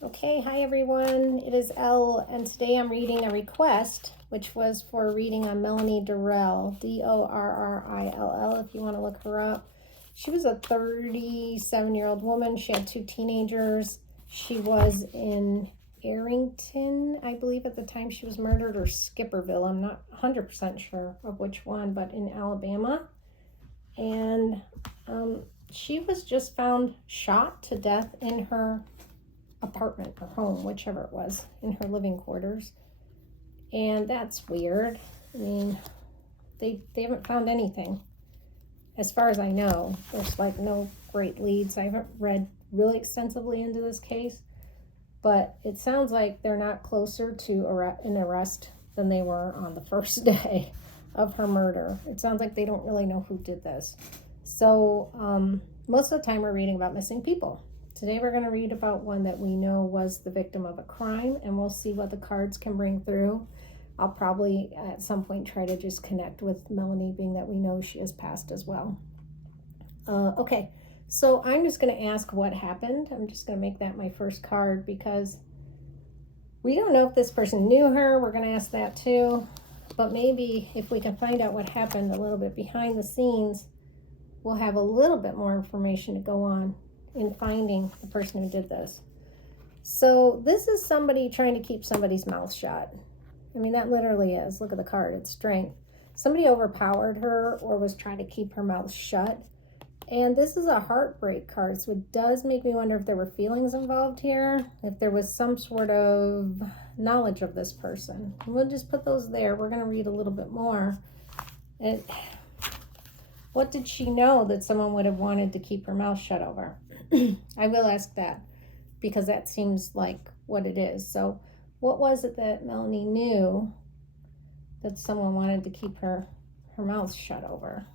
Okay, hi everyone. It is Elle, and today I'm reading a request, which was for a reading on Melanie Dorrill, Dorrill, if you want to look her up. She was a 37-year-old woman. She had two teenagers. She was in Arrington, I believe, at the time she was murdered, or Skipperville. I'm not 100% sure of which one, but in Alabama. And she was just found shot to death in her apartment or home, whichever it was, in her living quarters. And that's weird. I mean, they haven't found anything. As far as I know, there's like no great leads. I haven't read really extensively into this case, but it sounds like they're not closer to an arrest than they were on the first day of her murder. It sounds like they don't really know who did this. So most of the time we're reading about missing people. Today we're going to read about one that we know was the victim of a crime, and we'll see what the cards can bring through. I'll probably at some point try to just connect with Melanie, being that we know she has passed as well. Okay, so I'm just going to ask what happened. I'm just going to make that my first card because we don't know if this person knew her. We're going to ask that too. But maybe if we can find out what happened a little bit behind the scenes, we'll have a little bit more information to go on in finding the person who did this. So this is somebody trying to keep somebody's mouth shut. I mean, that literally is. Look at the card. It's strength. Somebody overpowered her or was trying to keep her mouth shut. And this is a heartbreak card, so it does make me wonder if there were feelings involved here, if there was some sort of knowledge of this person. We'll just put those there. We're going to read a little bit more. What did she know that someone would have wanted to keep her mouth shut over? I will ask that because that seems like what it is. So what was it that Melanie knew that someone wanted to keep her mouth shut over?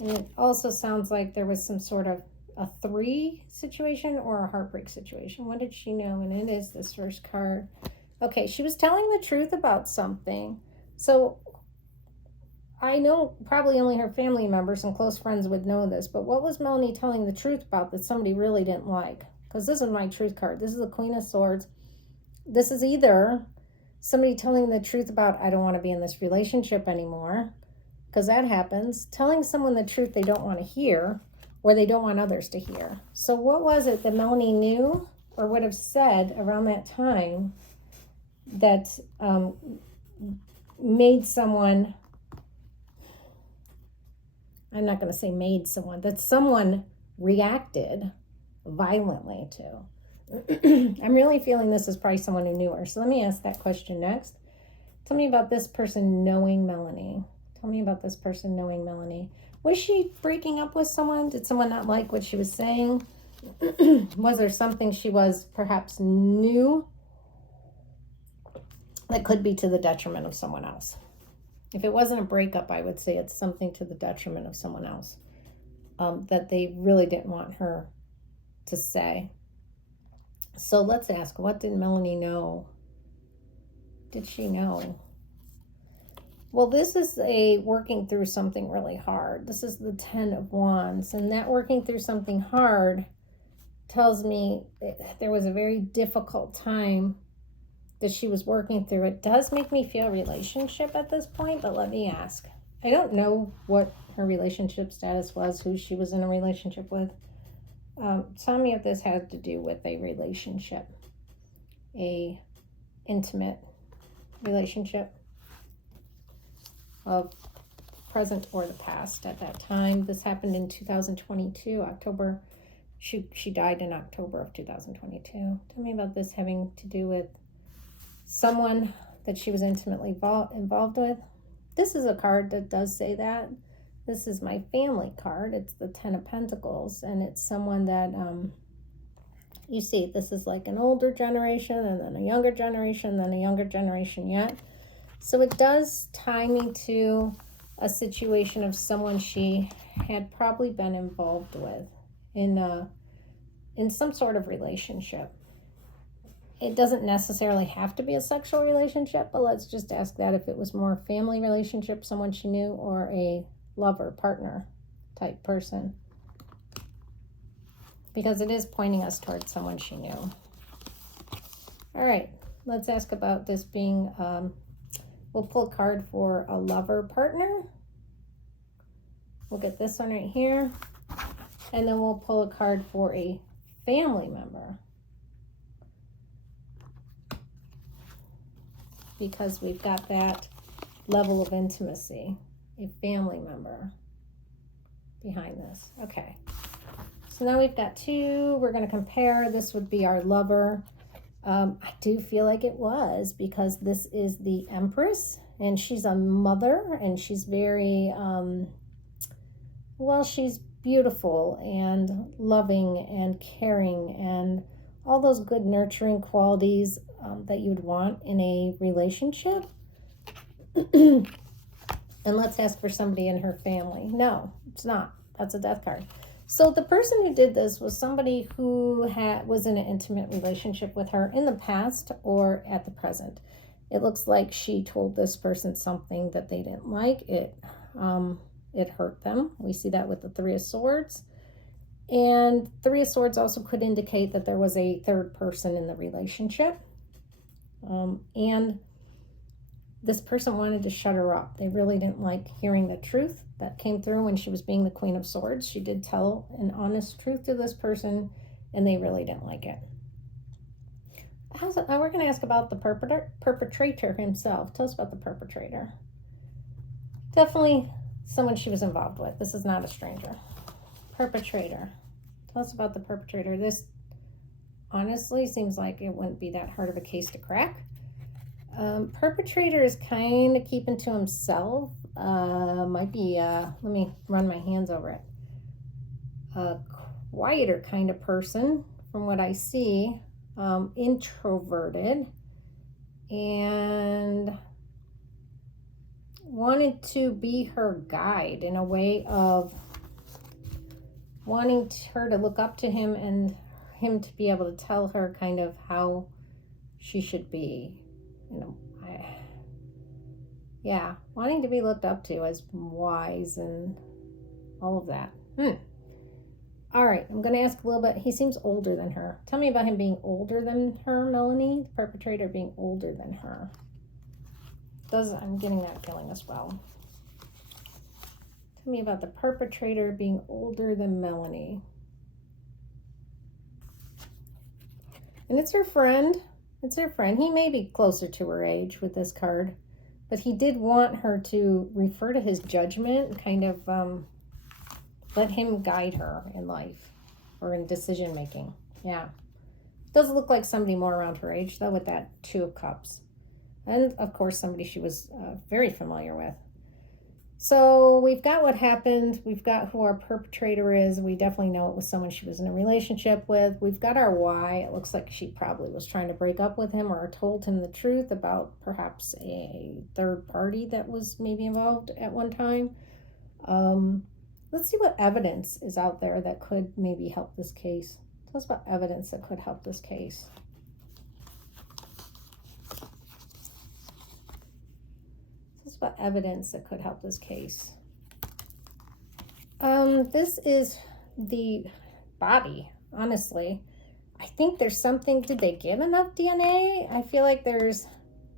And it also sounds like there was some sort of a 3 situation or a heartbreak situation. What did she know? And it is this first card. Okay, she was telling the truth about something. So I know probably only her family members and close friends would know this, but what was Melanie telling the truth about that somebody really didn't like? Because this is my truth card. This is the Queen of Swords. This is either somebody telling the truth about, I don't want to be in this relationship anymore, because that happens. Telling someone the truth they don't want to hear, or they don't want others to hear. So what was it that Melanie knew or would have said around that time that made someone, I'm not going to say made someone, that someone reacted violently to? I'm really feeling this is probably someone who knew her. So let me ask that question next. Tell me about this person knowing Melanie. Tell me about this person knowing Melanie. Was she breaking up with someone? Did someone not like what she was saying? Was there something she was perhaps knew that could be to the detriment of someone else? If it wasn't a breakup, I would say it's something to the detriment of someone else that they really didn't want her to say. So let's ask, what did Melanie know? Did she know? Well, this is a working through something really hard. This is the 10 of Wands, and that working through something hard tells me there was a very difficult time that she was working through. It does make me feel relationship at this point, but let me ask. I don't know what her relationship status was, who she was in a relationship with. Tell me if this had to do with a relationship, a intimate relationship of present or the past at that time. This happened in 2022, October. She died in October of 2022. Tell me about this having to do with someone that she was intimately involved with. This is a card that does say that. This is my family card. It's the 10 of Pentacles, and it's someone that, you see, this is like an older generation, and then a younger generation, then a younger generation yet. So it does tie me to a situation of someone she had probably been involved with in some sort of relationship. It doesn't necessarily have to be a sexual relationship, but let's just ask that if it was more a family relationship, someone she knew, or a lover, partner type person. because it is pointing us towards someone she knew. All right, let's ask about this being, we'll pull a card for a lover partner. We'll get this one right here. And then we'll pull a card for a family member. Because we've got that level of intimacy, a family member behind this. Okay. So now we've got two. We're going to compare. This would be our lover. I do feel like it was, because this is the Empress, and she's a mother, and she's very, well, she's beautiful and loving and caring and all those good nurturing qualities that you would want in a relationship. And let's ask for somebody in her family. No, it's not. That's a death card. So the person who did this was somebody who was in an intimate relationship with her in the past or at the present. It looks like she told this person something that they didn't like. It hurt them. We see that with the Three of Swords. And Three of Swords also could indicate that there was a third person in the relationship. And this person wanted to shut her up. They really didn't like hearing the truth that came through when she was being the Queen of Swords. She did tell an honest truth to this person, and they really didn't like it. We're going to ask about the perpetrator himself. Tell us about the perpetrator. Definitely someone she was involved with. This is not a stranger. Perpetrator. Tell us about the perpetrator. This honestly seems like it wouldn't be that hard of a case to crack. Perpetrator is kind of keeping to himself. Might be, let me run my hands over it. A quieter kind of person from what I see. Introverted. And wanted to be her guide in a way of wanting her to look up to him and him to be able to tell her kind of how she should be. You know, wanting to be looked up to as wise and all of that. All right, I'm going to ask a little bit. He seems older than her. Tell me about him being older than her, Melanie. The perpetrator being older than her. I'm getting that feeling as well. Tell me about the perpetrator being older than Melanie. And it's her friend. It's her friend. He may be closer to her age with this card, but he did want her to refer to his judgment, kind of let him guide her in life or in decision making. Yeah. Does look like somebody more around her age, though, with that Two of Cups. And, of course, somebody she was very familiar with. So we've got what happened. We've got who our perpetrator is. We definitely know it was someone she was in a relationship with. We've got our why. It looks like she probably was trying to break up with him or told him the truth about perhaps a third party that was maybe involved at one time. Let's see what evidence is out there that could maybe help this case. Tell us about evidence that could help this case. What evidence that could help this case? This is the body, honestly. I think there's something, did they give enough DNA? I feel like there's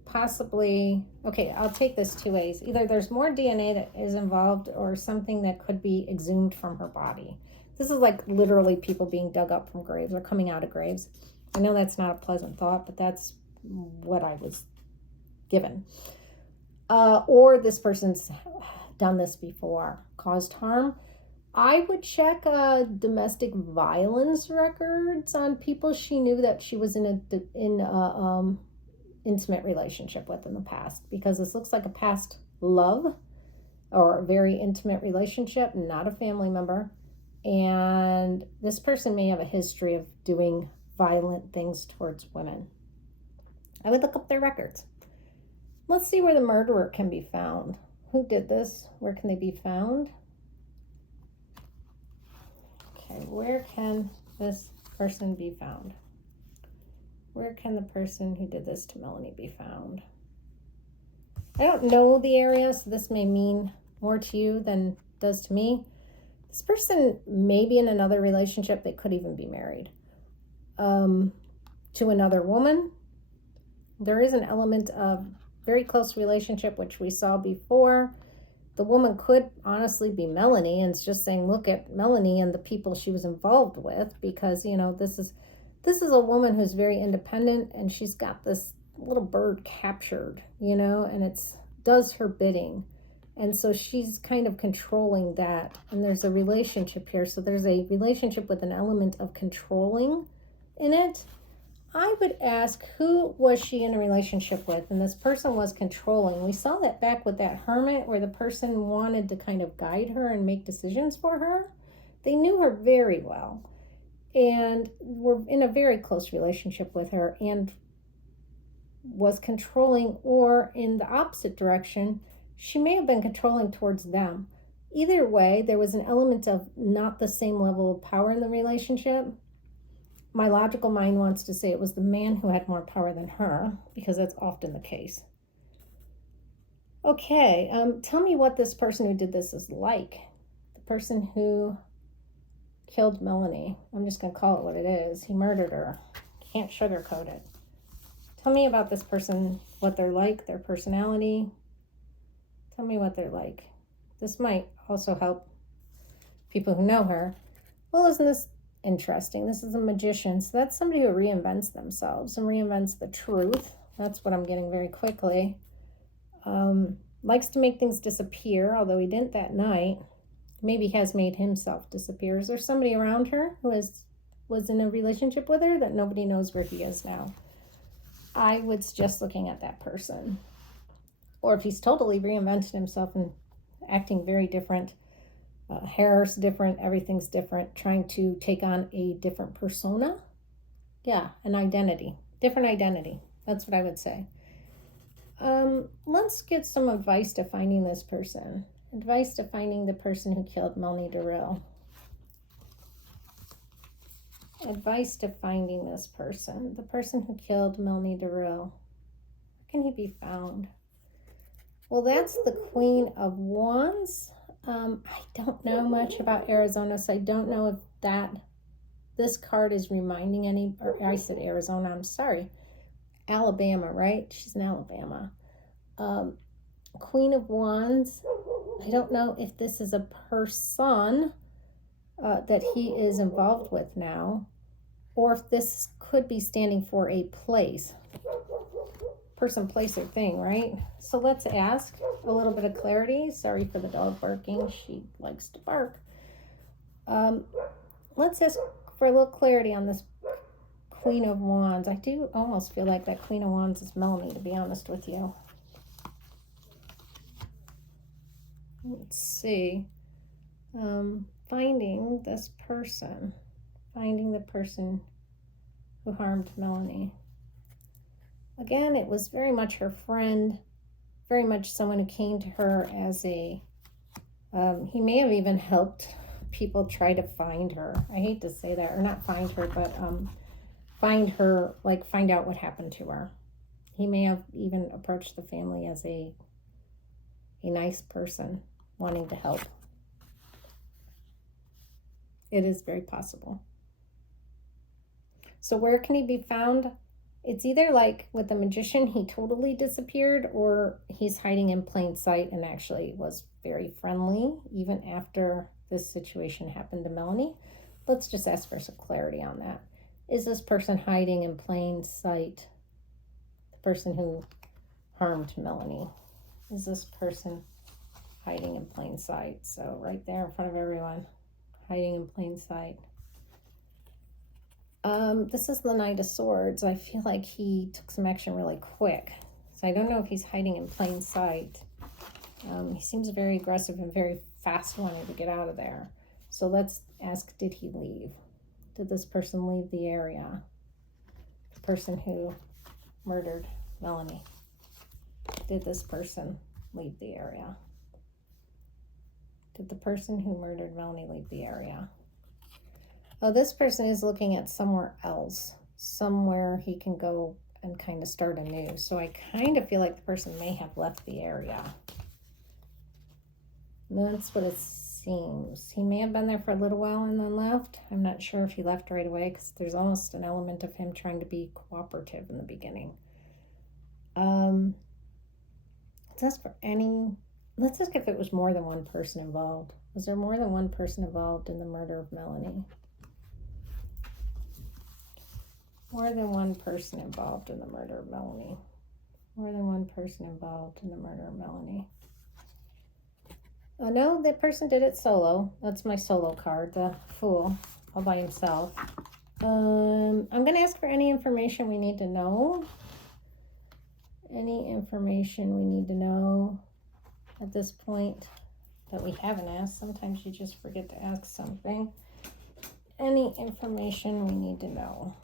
possibly, okay, I'll take this two ways. Either there's more DNA that is involved or something that could be exhumed from her body. This is like literally people being dug up from graves or coming out of graves. I know that's not a pleasant thought, but that's what I was given. Or this person's done this before, caused harm. I would check domestic violence records on people she knew that she was in a intimate relationship with in the past, because this looks like a past love or a very intimate relationship, not a family member. And this person may have a history of doing violent things towards women. I would look up their records. Let's see where the murderer can be found. Who did this? Where can they be found? Okay, where can this person be found? Where can the person who did this to Melanie be found? I don't know the area, so this may mean more to you than it does to me. This person may be in another relationship. They could even be married to another woman. There is an element of very close relationship, which we saw before. The woman could honestly be Melanie, and it's just saying, look at Melanie and the people she was involved with, because, you know, this is a woman who's very independent, and she's got this little bird captured, you know, and it's does her bidding. And so she's kind of controlling that. And there's a relationship here. So there's a relationship with an element of controlling in it. I would ask, who was she in a relationship with? And this person was controlling. We saw that back with that hermit, where the person wanted to kind of guide her and make decisions for her. They knew her very well and were in a very close relationship with her, and was controlling, or in the opposite direction, she may have been controlling towards them. Either way, there was an element of not the same level of power in the relationship. My logical mind wants to say it was the man who had more power than her, because that's often the case. Okay, tell me what this person who did this is like. The person who killed Melanie. I'm just going to call it what it is. He murdered her. Can't sugarcoat it. Tell me about this person, what they're like, their personality. Tell me what they're like. This might also help people who know her. Well, isn't this interesting? This is a magician. So that's somebody who reinvents themselves and reinvents the truth. That's what I'm getting very quickly. Likes to make things disappear, although he didn't that night. Maybe has made himself disappear. Is there somebody around her who was in a relationship with her that nobody knows where he is now? I would suggest looking at that person. Or if he's totally reinvented himself and acting very different, hair's different, everything's different, trying to take on a different persona. Yeah, an identity, different identity. That's what I would say. Let's get some advice to finding this person. Advice to finding the person who killed Melanie Dorrill. Advice to finding this person, the person who killed Melanie Dorrill. Where can he be found? Well, that's the Queen of Wands. I don't know much about Arizona, so I don't know if this card is reminding or I said Arizona, I'm sorry. Alabama, right? She's in Alabama. Queen of Wands. I don't know if this is a person that he is involved with now, or if this could be standing for a place. Person, place, or thing, right? So let's ask a little bit of clarity. Sorry for the dog barking. She likes to bark. Let's ask for a little clarity on this Queen of Wands. I do almost feel like that Queen of Wands is Melanie, to be honest with you. Let's see. Finding this person. Finding the person who harmed Melanie. Again, it was very much her friend, very much someone who came to her as he may have even helped people try to find her. I hate to say that, or not find her, but find her, like find out what happened to her. He may have even approached the family as a nice person wanting to help. It is very possible. So where can he be found? It's either like with the magician, he totally disappeared, or he's hiding in plain sight and actually was very friendly even after this situation happened to Melanie. Let's just ask for some clarity on that. Is this person hiding in plain sight? The person who harmed Melanie. Is this person hiding in plain sight? So right there in front of everyone, hiding in plain sight. This is the Knight of Swords. I feel like he took some action really quick. So I don't know if he's hiding in plain sight. He seems very aggressive and very fast wanting to get out of there. So let's ask, did he leave? Did this person leave the area? The person who murdered Melanie. Did this person leave the area? Did the person who murdered Melanie leave the area? Oh, this person is looking at somewhere else, somewhere he can go and kind of start anew. So I kind of feel like the person may have left the area. And that's what it seems. He may have been there for a little while and then left. I'm not sure if he left right away because there's almost an element of him trying to be cooperative in the beginning. Let's ask if it was more than one person involved. Was there more than one person involved in the murder of Melanie? More than one person involved in the murder of Melanie. More than one person involved in the murder of Melanie. Oh no, that person did it solo. That's my solo card, the Fool, all by himself. I'm going to ask for any information we need to know. Any information we need to know at this point that we haven't asked. Sometimes you just forget to ask something. Any information we need to know.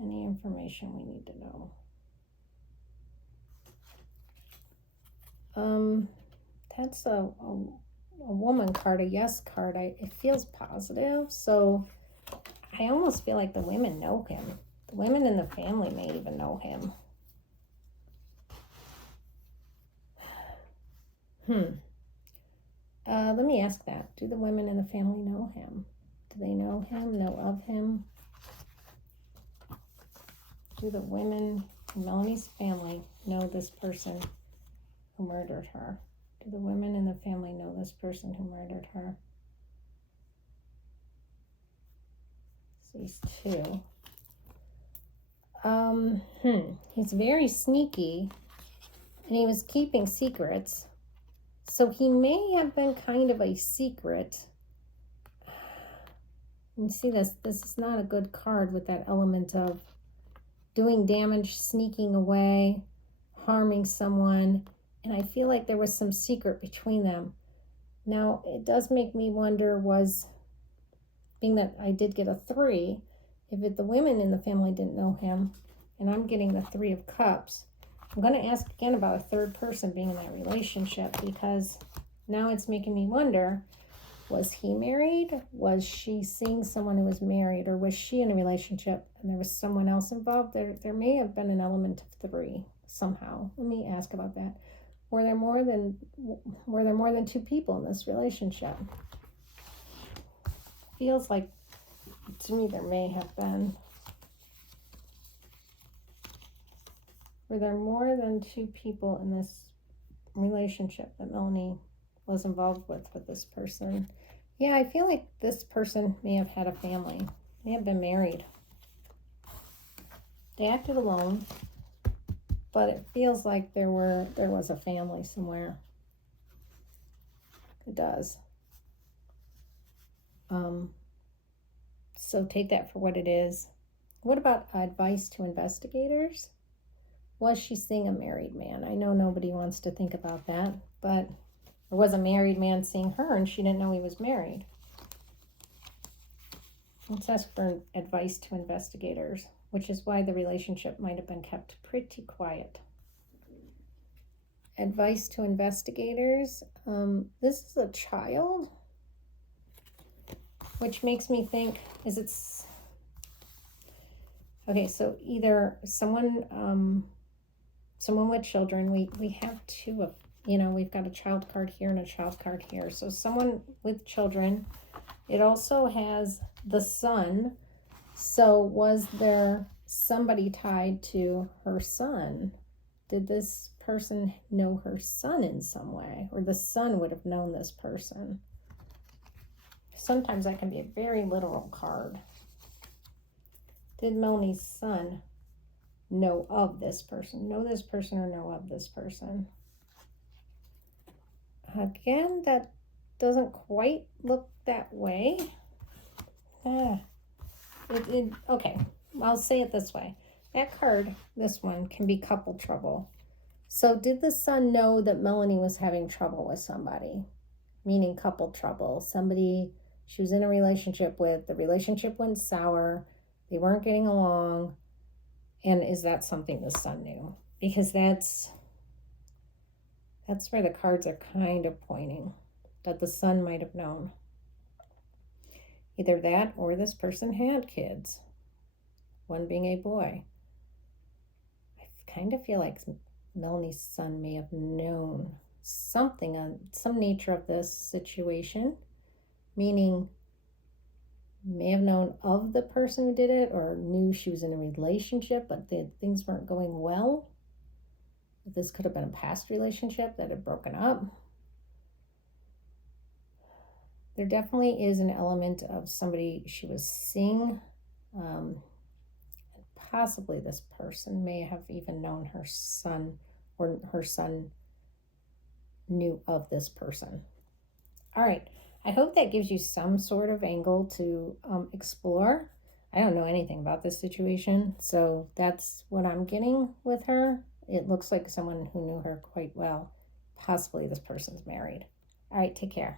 Any information we need to know. That's a woman card, a yes card. It feels positive, so I almost feel like the women know him. The women in the family may even know him. Let me ask that. Do the women in the family know him? Do they know him, know of him? Do the women in Melanie's family know this person who murdered her? Do the women in the family know this person who murdered her? These two. He's very sneaky, and he was keeping secrets. So he may have been kind of a secret. You see this is not a good card with that element of doing damage, sneaking away, harming someone. And I feel like there was some secret between them. Now, it does make me wonder, being that I did get a 3, if the women in the family didn't know him, and I'm getting the 3 of Cups, I'm going to ask again about a third person being in that relationship, because now it's making me wonder, was he married? Was she seeing someone who was married? Or was she in a relationship and there was someone else involved? There may have been an element of 3 somehow. Let me ask about that. Were there more than 2 people in this relationship? Feels like, to me, there may have been. Were there more than 2 people in this relationship that Melanie was involved with this person? Yeah, I feel like this person may have had a family, may have been married. They acted alone, but it feels like there was a family somewhere. It does. So take that for what it is. What about advice to investigators? Was she seeing a married man? I know nobody wants to think about that, but there was a married man seeing her and she didn't know he was married. Let's ask for advice to investigators, which is why the relationship might have been kept pretty quiet. Advice to investigators. This is a child, which makes me think, okay, so either someone with children, we have 2 of, we've got a child card here and a child card here. So someone with children. It also has the son. So was there somebody tied to her son? Did this person know her son in some way? Or the son would have known this person? Sometimes that can be a very literal card. Did Melanie's son know of this person? Know this person or know of this person? Again, that doesn't quite look that way. Okay, I'll say it this way. That card, this one, can be couple trouble. So did the son know that Melanie was having trouble with somebody? Meaning couple trouble. Somebody she was in a relationship with. The relationship went sour. They weren't getting along. And is that something the son knew? Because that's where the cards are kind of pointing. That the son might have known. Either that or this person had kids. One being a boy. I kind of feel like Melanie's son may have known something on some nature of this situation, meaning may have known of the person who did it or knew she was in a relationship, but things weren't going well. This could have been a past relationship that had broken up. There definitely is an element of somebody she was seeing. Possibly this person may have even known her son, or her son knew of this person. All right. I hope that gives you some sort of angle to explore. I don't know anything about this situation, so that's what I'm getting with her. It looks like someone who knew her quite well. Possibly this person's married. All right, take care.